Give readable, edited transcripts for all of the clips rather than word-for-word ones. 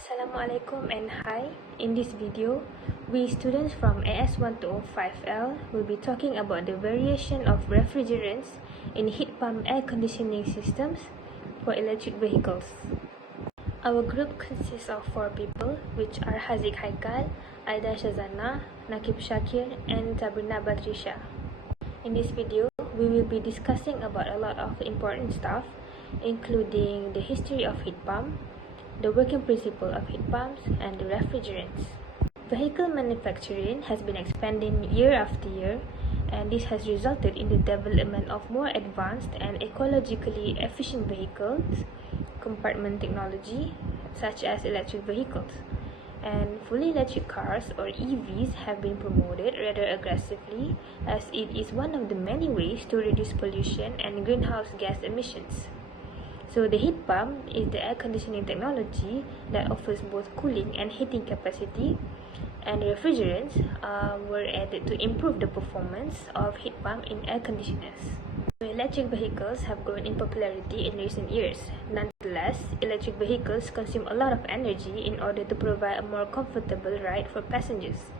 Assalamualaikum and hi. In this video, we students from AS1205L will be talking about the variation of refrigerants in heat pump air conditioning systems for electric vehicles. Our group consists of 4 people, which are Hazik Haikal, Aida Shazana, Nakib Shakir, and Sabrina Batrisha. In this video, we will be discussing about a lot of important stuff, including the history of heat pump, the working principle of heat pumps, and the refrigerants. Vehicle manufacturing has been expanding year after year, and this has resulted in the development of more advanced and ecologically efficient vehicles, compartment technology, such as electric vehicles. And fully electric cars, or EVs, have been promoted rather aggressively, as it is one of the many ways to reduce pollution and greenhouse gas emissions. So the heat pump is the air conditioning technology that offers both cooling and heating capacity, and refrigerants were added to improve the performance of heat pump in air conditioners. Electric vehicles have grown in popularity in recent years. Nonetheless, electric vehicles consume a lot of energy in order to provide a more comfortable ride for passengers.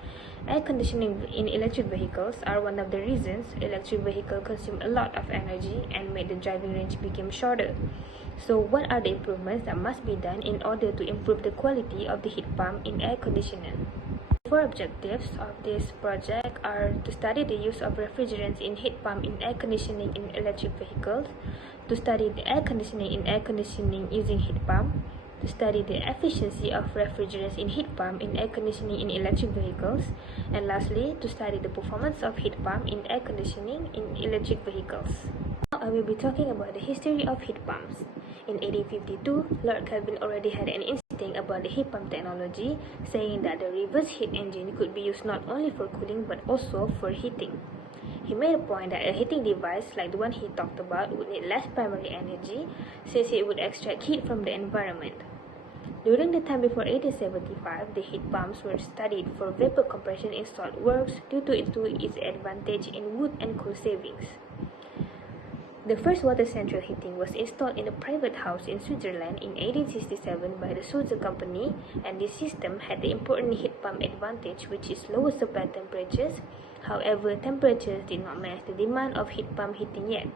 Air conditioning in electric vehicles are one of the reasons electric vehicles consume a lot of energy and make the driving range become shorter. So what are the improvements that must be done in order to improve the quality of the heat pump in air conditioner? The 4 objectives of this project are to study the use of refrigerants in heat pump in air conditioning in electric vehicles, to study the air conditioning in air conditioning using heat pump, to study the efficiency of refrigerants in heat pump in air conditioning in electric vehicles, and lastly, to study the performance of heat pump in air conditioning in electric vehicles. Now I will be talking about the history of heat pumps. In 1852, Lord Kelvin already had an instinct about the heat pump technology, saying that the reverse heat engine could be used not only for cooling but also for heating. He made a point that a heating device like the one he talked about would need less primary energy, since it would extract heat from the environment. During the time before 1875, the heat pumps were studied for vapor compression in salt works due to its advantage in wood and coal savings. The first water central heating was installed in a private house in Switzerland in 1867 by the Sulzer Company, and this system had the important heat pump advantage, which is lower supply temperatures. However, temperatures did not match the demand of heat pump heating yet.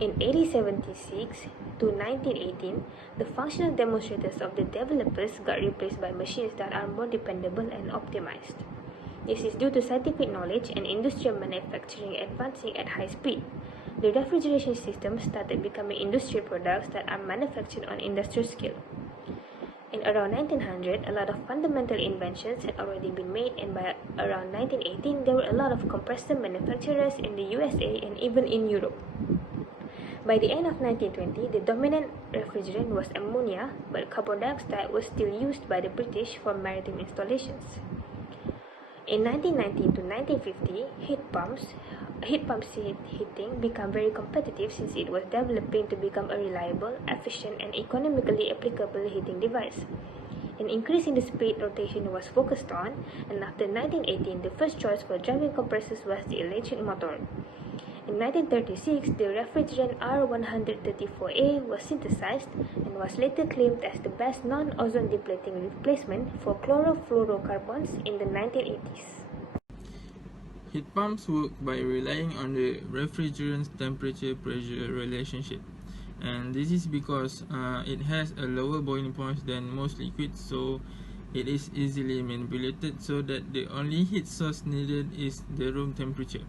In 1876 to 1918, the functional demonstrators of the developers got replaced by machines that are more dependable and optimized. This is due to scientific knowledge and industrial manufacturing advancing at high speed. The refrigeration system started becoming industrial products that are manufactured on industrial scale. In around 1900, a lot of fundamental inventions had already been made, and by around 1918, there were a lot of compressor manufacturers in the USA and even in Europe. By the end of 1920, the dominant refrigerant was ammonia, but carbon dioxide was still used by the British for maritime installations. In 1919 to 1950, heat pump heating became very competitive, since it was developing to become a reliable, efficient, and economically applicable heating device. An increase in the speed rotation was focused on, and after 1918, the first choice for driving compressors was the electric motor. In 1936, the refrigerant R134A was synthesized and was later claimed as the best non-ozone depleting replacement for chlorofluorocarbons in the 1980s. Heat pumps work by relying on the refrigerant's temperature-pressure relationship, and this is because it has a lower boiling point than most liquids, so it is easily manipulated so that the only heat source needed is the room temperature.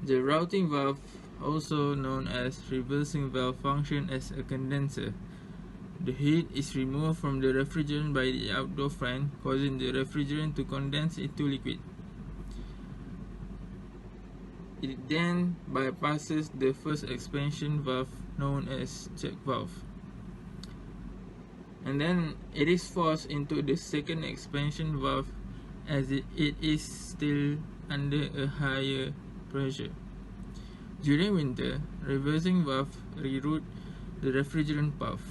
The routing valve, also known as reversing valve, functions as a condenser. The heat is removed from the refrigerant by the outdoor fan, causing the refrigerant to condense into liquid. It then bypasses the first expansion valve, known as check valve, and then it is forced into the second expansion valve, as it is still under a higher pressure. During winter, reversing valve reroute the refrigerant path.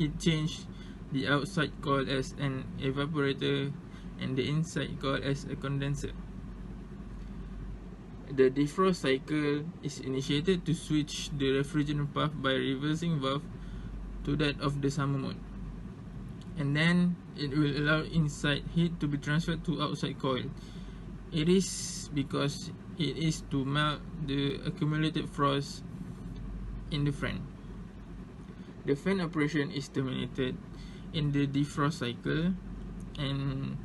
It changed the outside called as an evaporator and the inside called as a condenser. The defrost cycle is initiated to switch the refrigerant path by reversing valve to that of the summer mode, and then it will allow inside heat to be transferred to outside coil. It is because it is to melt the accumulated frost in the fan. The fan operation is terminated in the defrost cycle, and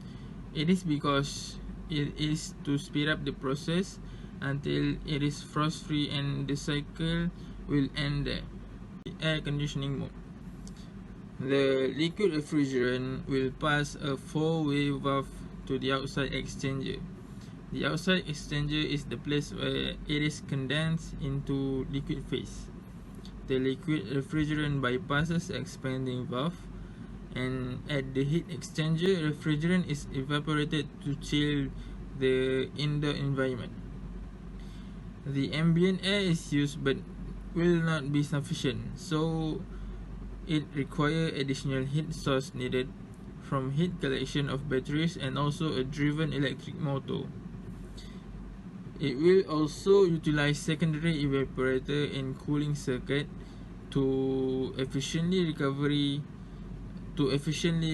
it is because it is to speed up the process until it is frost free, and the cycle will end there. Air conditioning mode. The liquid refrigerant will pass a four-way valve to the outside exchanger. The outside exchanger is the place where it is condensed into liquid phase. The liquid refrigerant bypasses expanding valve, and at the heat exchanger, refrigerant is evaporated to chill the indoor environment. The ambient air is used but will not be sufficient, so it requires additional heat source needed from heat collection of batteries and also a driven electric motor. It will also utilize secondary evaporator and cooling circuit to efficiently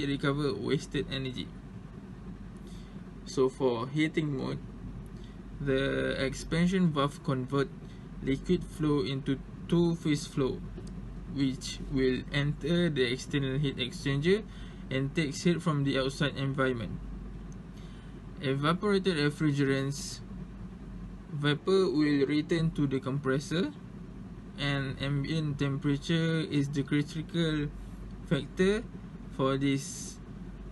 recover wasted energy. So for heating mode, the expansion valve convert liquid flow into two-phase flow, which will enter the external heat exchanger and takes heat from the outside environment. Evaporated refrigerants vapor will return to the compressor, and ambient temperature is the critical factor for this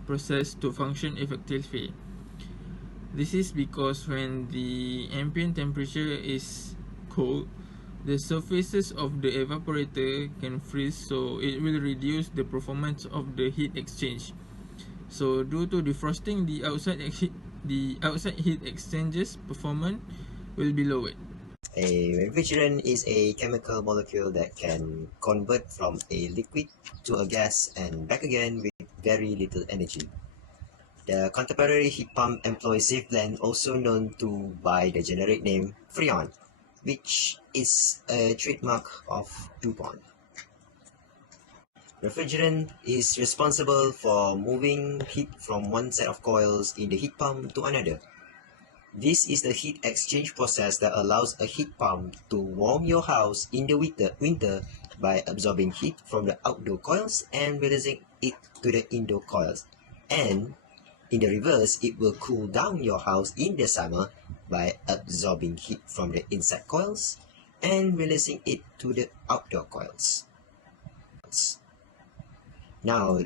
process to function effectively. This is because when the ambient temperature is cold, the surfaces of the evaporator can freeze, so it will reduce the performance of the heat exchange. So due to defrosting, the outside heat exchanger's performance will be lowered. A refrigerant is a chemical molecule that can convert from a liquid to a gas and back again with very little energy. The contemporary heat pump employs safe blend, also known to by the generic name Freon, which is a trademark of DuPont. Refrigerant is responsible for moving heat from one set of coils in the heat pump to another. This is the heat exchange process that allows a heat pump to warm your house in the winter by absorbing heat from the outdoor coils and releasing it to the indoor coils. And in the reverse, it will cool down your house in the summer by absorbing heat from the inside coils and releasing it to the outdoor coils. Now,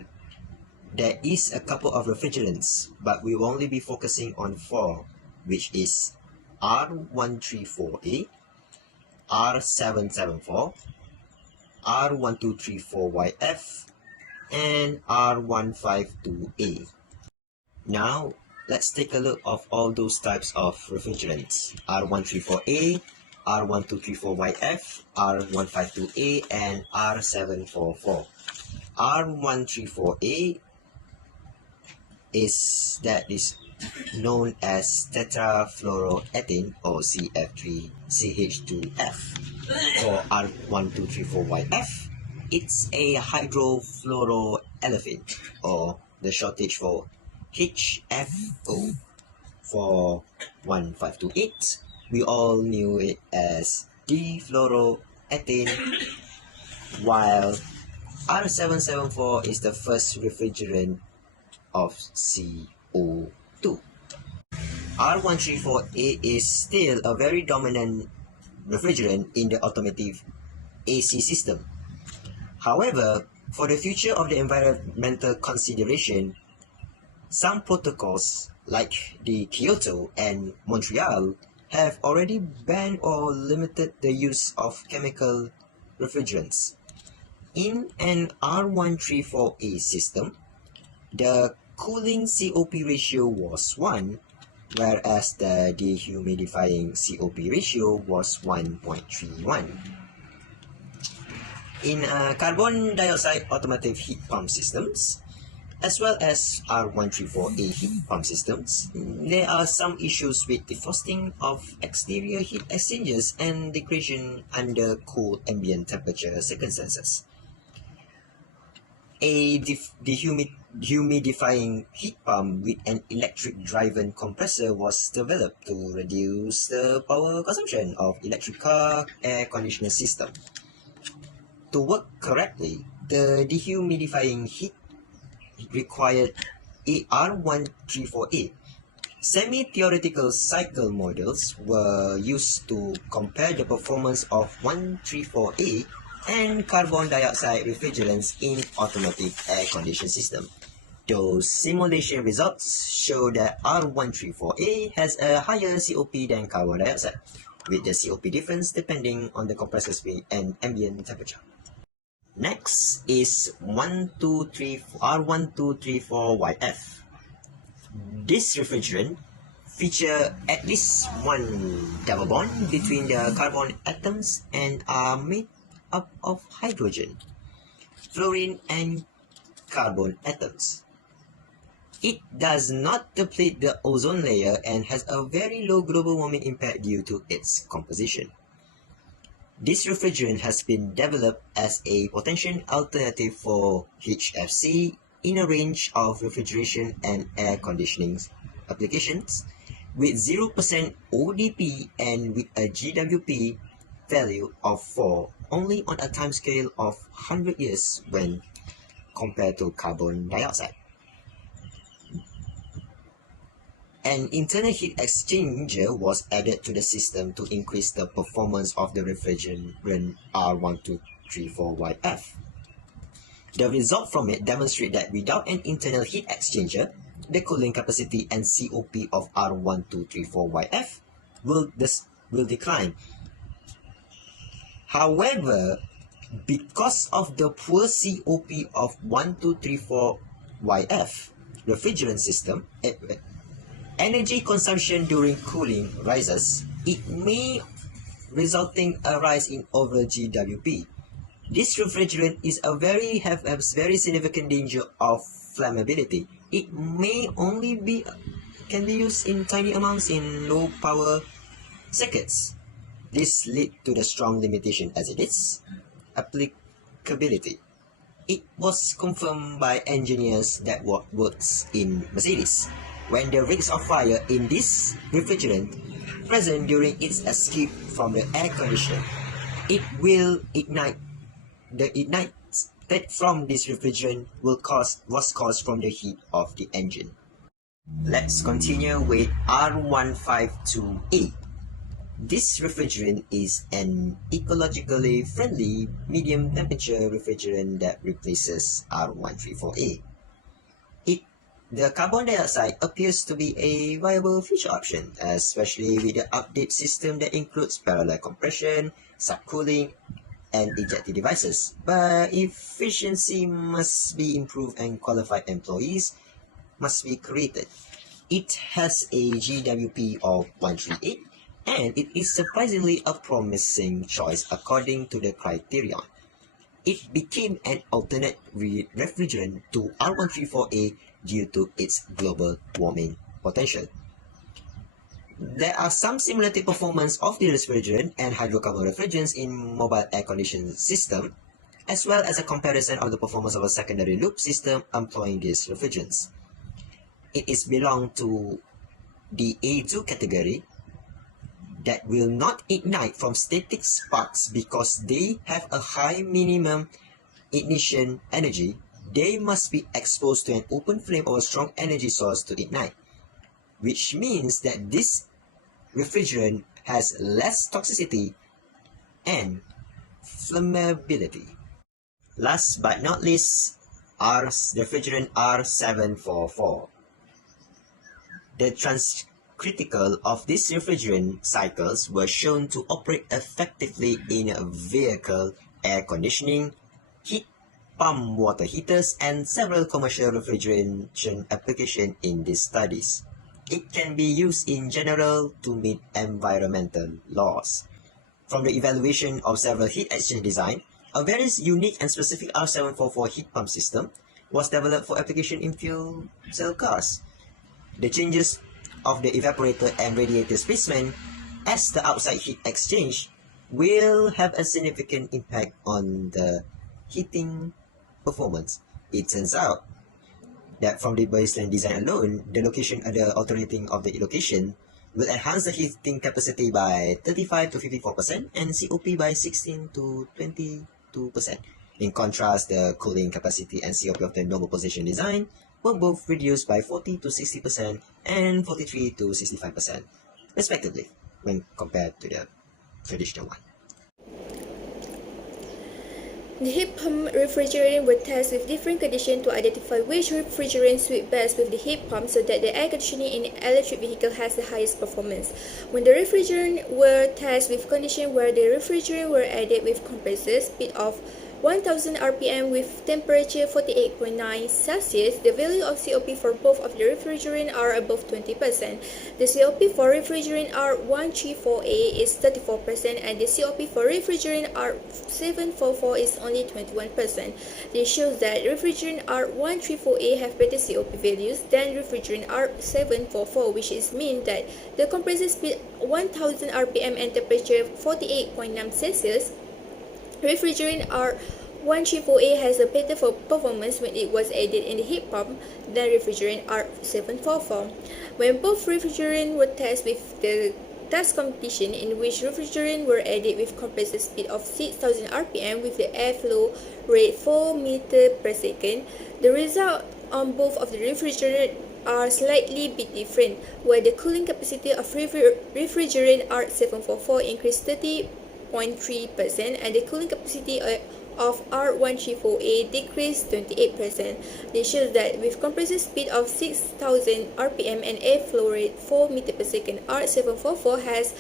there is a couple of refrigerants, but we will only be focusing on four, which is R134A, R774, R1234YF, and R152A. Now, let's take a look of all those types of refrigerants: R134A, R1234YF, R152A, and R744. R134A is known as tetrafluoroethane, or CF3CH2F. For R1234YF, it's a hydrofluoroolefin, or the shortage for HFO. For 1528, we all knew it as difluoroethane, while R774 is the first refrigerant of CO2. R134A is still a very dominant refrigerant in the automotive AC system. However, for the future of the environmental consideration, some protocols like the Kyoto and Montreal have already banned or limited the use of chemical refrigerants. In an R134A system, the cooling COP ratio was 1, whereas the dehumidifying COP ratio was 1.31. In carbon dioxide automotive heat pump systems, as well as R134A heat pump systems, there are some issues with defrosting of exterior heat exchangers and degradation under cool ambient temperature circumstances. A dehumidifying heat pump with an electric-driven compressor was developed to reduce the power consumption of electric car air conditioner system. To work correctly, the dehumidifying heat required R134A. Semi-theoretical cycle models were used to compare the performance of 134A and carbon dioxide refrigerants in automotive air conditioning system. Those simulation results show that R134A has a higher COP than carbon dioxide, with the COP difference depending on the compressor speed and ambient temperature. Next is R1234YF. This refrigerant feature at least one double bond between the carbon atoms and are made up of hydrogen, fluorine and carbon atoms. It does not deplete the ozone layer and has a very low global warming impact due to its composition. This refrigerant has been developed as a potential alternative for HFC in a range of refrigeration and air conditioning applications with 0% ODP and with a GWP value of 4 only on a timescale of 100 years when compared to carbon dioxide. An internal heat exchanger was added to the system to increase the performance of the refrigerant R1234YF. The result from it demonstrate that without an internal heat exchanger, the cooling capacity and COP of R1234YF will decline. However, because of the poor COP of 1234YF refrigerant system, energy consumption during cooling rises, it may resulting a rise in overall GWP. This refrigerant have a very significant danger of flammability. It may only can be used in tiny amounts in low power circuits. This lead to the strong limitation as it is applicability. It was confirmed by engineers that works in Mercedes. When the rings of fire in this refrigerant present during its escape from the air conditioner, it will ignite. The ignite that from this refrigerant was caused from the heat of the engine. Let's continue with R152A. This refrigerant is an ecologically friendly medium temperature refrigerant that replaces R134A. The carbon dioxide appears to be a viable future option, especially with the update system that includes parallel compression, subcooling, and ejecting devices. But efficiency must be improved and qualified employees must be created. It has a GWP of 138 and it is surprisingly a promising choice according to the criterion. It became an alternate refrigerant to R134A due to its global warming potential. There are some similarity performance of the refrigerant and hydrocarbon refrigerants in mobile air conditioning system, as well as a comparison of the performance of a secondary loop system employing these refrigerants. It is belong to the A2 category that will not ignite from static sparks because they have a high minimum ignition energy. They must be exposed to an open flame or a strong energy source to ignite, which means that this refrigerant has less toxicity and flammability. Last but not least, refrigerant R744. The transcritical of these refrigerant cycles were shown to operate effectively in vehicle air conditioning, heat pump water heaters, and several commercial refrigeration applications in these studies. It can be used in general to meet environmental laws. From the evaluation of several heat exchange design, a very unique and specific R744 heat pump system was developed for application in fuel cell cars. The changes of the evaporator and radiator placement as the outside heat exchange will have a significant impact on the heating performance. it turns out that from the baseline design alone, the alternating of the location will enhance the heating capacity by 35 to 54% and COP by 16 to 22%. In contrast, the cooling capacity and COP of the normal position design were both reduced by 40 to 60% and 43 to 65%, respectively, when compared to the traditional one. The heat pump refrigerant were tested with different conditions to identify which refrigerant suit best with the heat pump so that the air conditioning in an electric vehicle has the highest performance. When the refrigerant were tested with conditions where the refrigerant were added with compressor speed of 1000 rpm with temperature 48.9 Celsius, the value of COP for both of the refrigerant are above 20%. The COP for refrigerant R134A is 34% and the COP for refrigerant R744 is only 21%. This shows that refrigerant R134A have better COP values than refrigerant R744, which is mean that the compressor speed 1000 rpm and temperature 48.9 Celsius. Refrigerant R134A has a better performance when it was added in the heat pump than refrigerant R744. When both refrigerants were tested with the test competition in which refrigerant were added with compressor speed of 6000 rpm with the airflow rate 4 meter per second, the result on both of the refrigerant are slightly bit different, where the cooling capacity of refrigerant R744 increased 30.3% and the cooling capacity of R134A decreased 28%. This shows that with compressor speed of 6000 rpm and airflow rate 4 meter per second, R744 has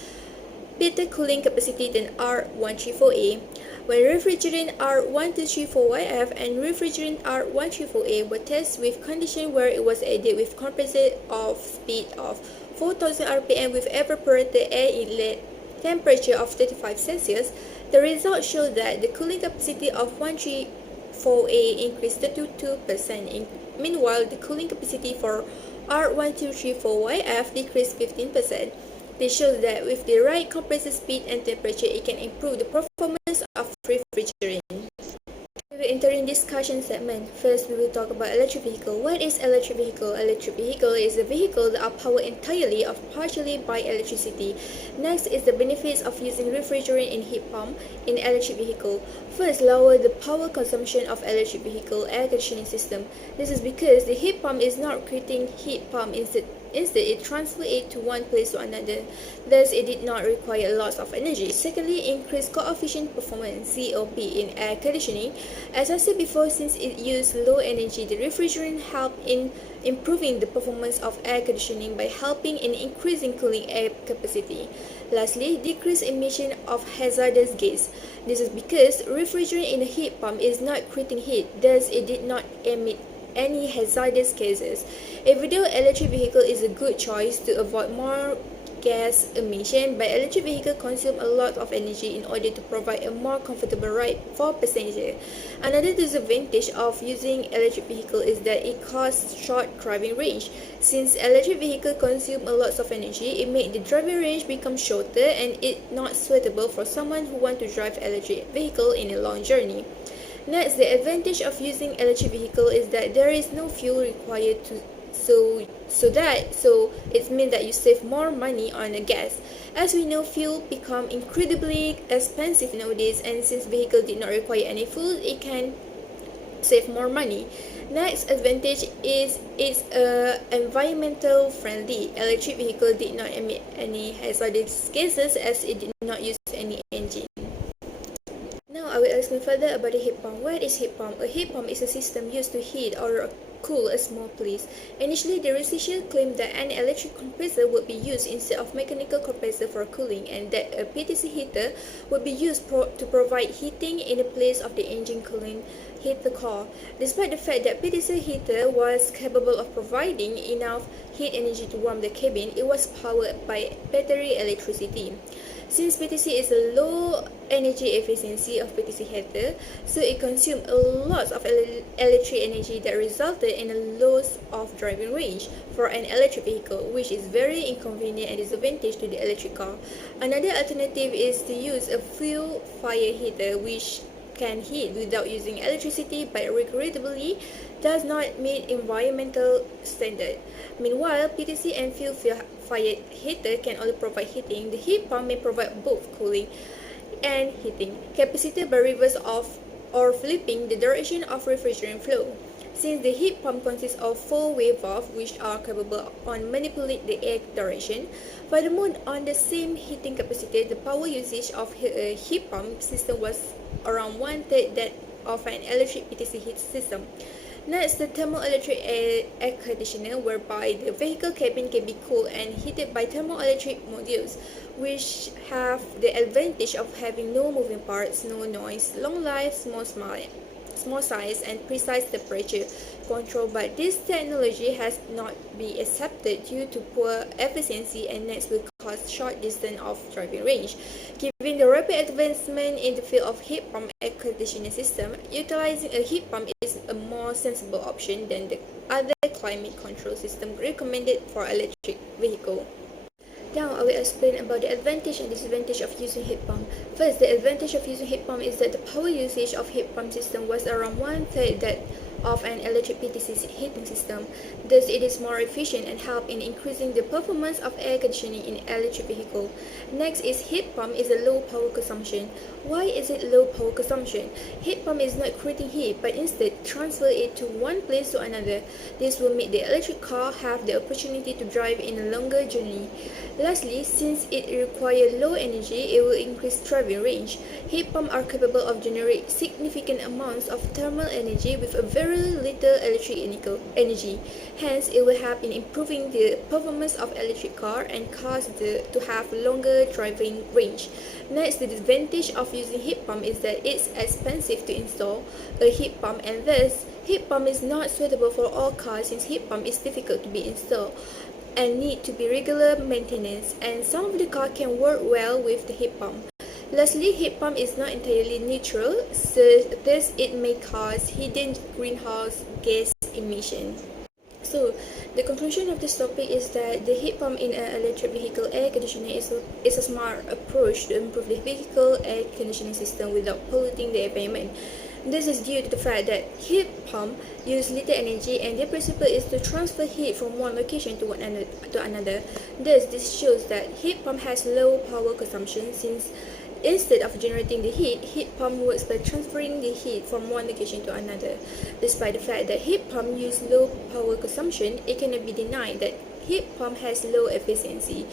better cooling capacity than R134A. When refrigerant R1234YF and refrigerant R134A were tested with conditions where it was added with compressor of speed of 4000 rpm with evaporated air inlet temperature of 35 Celsius, the results show that the cooling capacity of 134A increased 32%. Meanwhile, the cooling capacity for R1234YF decreased 15%. This shows that with the right compressor speed and temperature, it can improve the performance of refrigerant. We will enter in discussion segment. First, we will talk about electric vehicle. What is electric vehicle? Electric vehicle is a vehicle that are powered entirely or partially by electricity. Next is the benefits of using refrigerant in heat pump in electric vehicle. First, lower the power consumption of electric vehicle air conditioning system. This is because the heat pump is not creating heat pump Instead, it transfers it to one place to another. Thus, it did not require lots of energy. Secondly, increased coefficient performance (COP) in air conditioning. As I said before, since it used low energy, the refrigerant helped in improving the performance of air conditioning by helping in increasing cooling air capacity. Lastly, decreased emission of hazardous gas. This is because refrigerant in a heat pump is not creating heat, thus it did not emit any hazardous gases. Even though electric vehicle is a good choice to avoid more gas emission, but electric vehicle consume a lot of energy in order to provide a more comfortable ride for passenger. Another disadvantage of using electric vehicle is that it causes short driving range. Since electric vehicle consume a lot of energy, it makes the driving range become shorter and it not suitable for someone who want to drive electric vehicle in a long journey. Next, the advantage of using electric vehicle is that there is no fuel required so it means that you save more money on the gas. As we know, fuel become incredibly expensive nowadays, and since vehicle did not require any fuel, it can save more money. Next advantage is it's environmental friendly. Electric vehicle did not emit any hazardous gases as it did not use any engine. Now I will explain further about the heat pump. What is heat pump? A heat pump is a system used to heat or cool a small place. Initially, the researchers claimed that an electric compressor would be used instead of mechanical compressor for cooling, and that a PTC heater would be used to provide heating in the place of the engine cooling heater core. Despite the fact that PTC heater was capable of providing enough heat energy to warm the cabin, it was powered by battery electricity. Since PTC is a low energy efficiency of PTC heater, so it consumed a lot of electric energy that resulted in a loss of driving range for an electric vehicle, which is very inconvenient and disadvantage to the electric car. Another alternative is to use a fuel fire heater, which can heat without using electricity, but regrettably, does not meet environmental standard. Meanwhile, PTC and fuel-fired heater can only provide heating. The heat pump may provide both cooling and heating, capacited by reverse of or flipping the direction of refrigerant flow. Since the heat pump consists of four-way valves which are capable of manipulating the air direction, furthermore, on the same heating capacity, the power usage of a heat pump system was around one-third that of an electric PTC heat system. Next, the thermoelectric air conditioner, whereby the vehicle cabin can be cooled and heated by thermoelectric modules, which have the advantage of having no moving parts, no noise, long life, small size, and precise temperature control. But this technology has not been accepted due to poor efficiency and next will cause short distance of driving range. Given the rapid advancement in the field of heat pump air conditioning system, utilizing a heat pump is a more sensible option than the other climate control system recommended for electric vehicle. Now I will explain about the advantage and disadvantage of using heat pump. First, the advantage of using heat pump is that the power usage of heat pump system was around one-third that of an electric PTC heating system. Thus, it is more efficient and help in increasing the performance of air conditioning in electric vehicle. Next is heat pump is a low power consumption. Why is it low power consumption? Heat pump is not creating heat but instead transfer it to one place to another. This will make the electric car have the opportunity to drive in a longer journey. Lastly, since it requires low energy, it will increase driving range. Heat pumps are capable of generating significant amounts of thermal energy with a very little electric energy. Hence, it will help in improving the performance of electric car and cause to have longer driving range. Next, the disadvantage of using heat pump is that it's expensive to install a heat pump and thus heat pump is not suitable for all cars since heat pump is difficult to be installed and need to be regular maintenance, and some of the car can work well with the heat pump. Lastly, heat pump is not entirely neutral, so thus it may cause hidden greenhouse gas emission. So, the conclusion of this topic is that the heat pump in an electric vehicle air conditioning is a smart approach to improve the vehicle air conditioning system without polluting the environment. This is due to the fact that heat pump use little energy and their principle is to transfer heat from one location to another. Thus, this shows that heat pump has low power consumption since instead of generating the heat pump works by transferring the heat from one location to another. Despite the fact that heat pump use low power consumption, it cannot be denied that heat pump has low efficiency.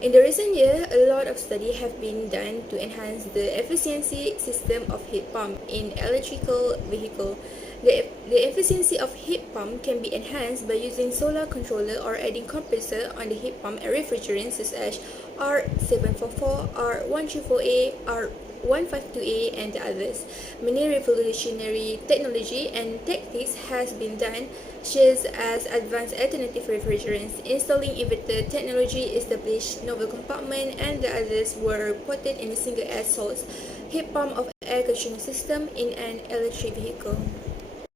In the recent year, a lot of studies have been done to enhance the efficiency system of heat pump in electrical vehicle. The efficiency of heat pump can be enhanced by using solar controller or adding compressor on the heat pump and refrigerants such as R744, R134A, R152A, and the others. Many revolutionary technology and tactics has been done, such as advanced alternative refrigerants, installing inverter technology, established novel compartment, and the others were reported in a single air source heat pump of air conditioning system in an electric vehicle.